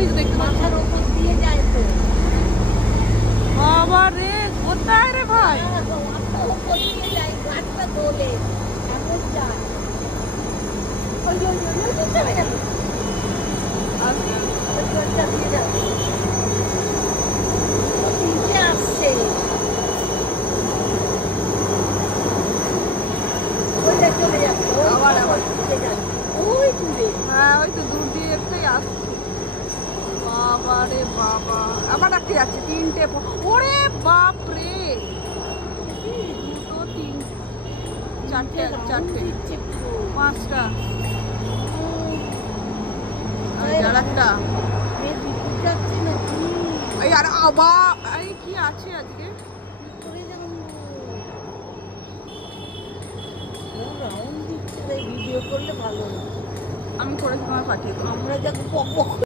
ওই দেখতে মাথার ওপর দিয়ে যায় তো। বাবা রে, কোথায় রে ভাই? মাথার ওপর দিয়ে যায়, গাছটা দোলে, এমন যায়। ওই ওই ওই ওই ওই চলে যাবে। ওই জলটা দিয়ে যাবে। ও নিচে আসছে। ওইটা চলে যাচ্ছে, আবার ওই আবার চলে যাচ্ছে। ওই দূরে। হ্যাঁ, ওই তো দূর দিয়ে একটাই আসছে। বাবা রে বাবা, আবার একটা যাচ্ছে, তিনটে ওরে বাপ রে, দুটো তিন চারটে চারটে পাঁচটা, আর একটা এই আর আবার এই কি আছে আজকে? ভিডিও করলে ভালো, আমি করে তোমার পাঠিয়ে দেবো। আমরা যাকে